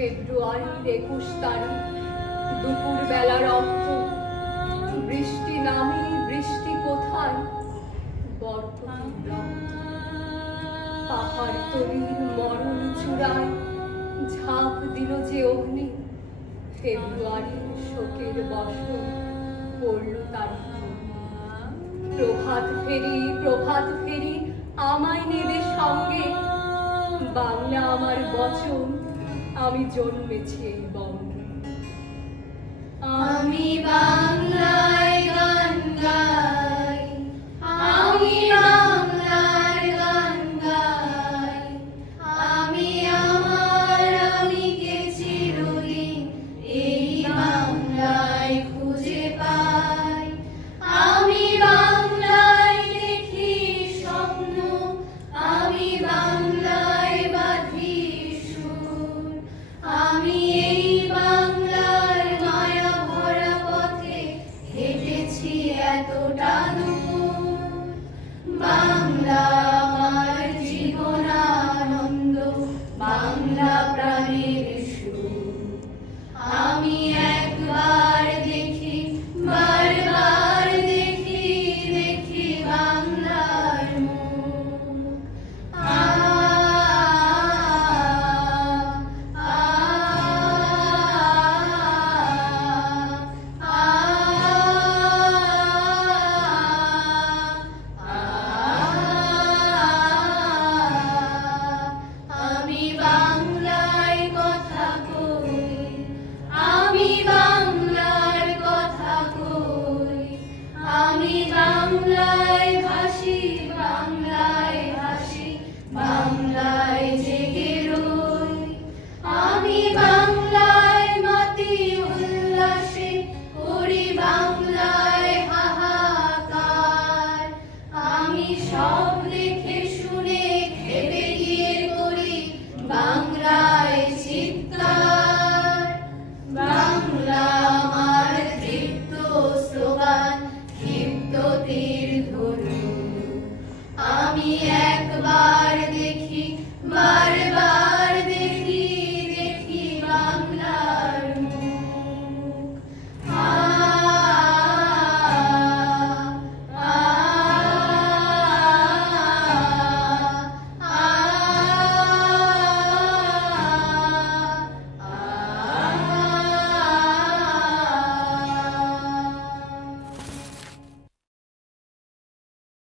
ফেব্রুয়ারির 21 তারিখ দুপুর বেলা রক্ত। বৃষ্টি নামে বৃষ্টি কোথায় বর্তমান রক্ত। পাহাড় তলির মরণ চূড়ায় ঝাঁপ দিল যে অগ্নি। ফেব্রুয়ারির শোকের বসন পড়ল তার প্রভাত ফেরি আমায় নেবে সঙ্গে। বাংলা আমার বচন, আমি জন্মেছি এই বঙ্গে। আমি বাংলায় গান গাই, আমি বাংলার গান গাই, আমি আমার আমিকে চিরদিন এই বাংলায় খুঁজে পাই। আমি বাংলায় দেখি স্বপ্ন, আমি বাংলায় বাঁধি সুর, আমি এই বাংলার মায়া ভরা পথে হেঁটেছি এতটা দূর। বাংলা আমার জীবনানন্দ, বাংলা প্রাণের সুর। আমি একবার দেখি, বারবার দেখি, দেখি বাংলার মুখ। আমি বাংলায় কথা কই, আমি বাংলার কথা কই, আমি বাংলায় ভাসি, বাংলায় ভাসি, বাংলায় জেগে রই। আমি বাংলায় মাতি উল্লাসে করি, বাংলায় হাহাকার। আমি সব দেখে শুনে খেপে গিয়ে করি বাংলায় চিৎকার। বাংলা আমার তৃপ্ত স্লোগান, ক্ষিপ্ত তীর ধনু। আমি একবার দেখি,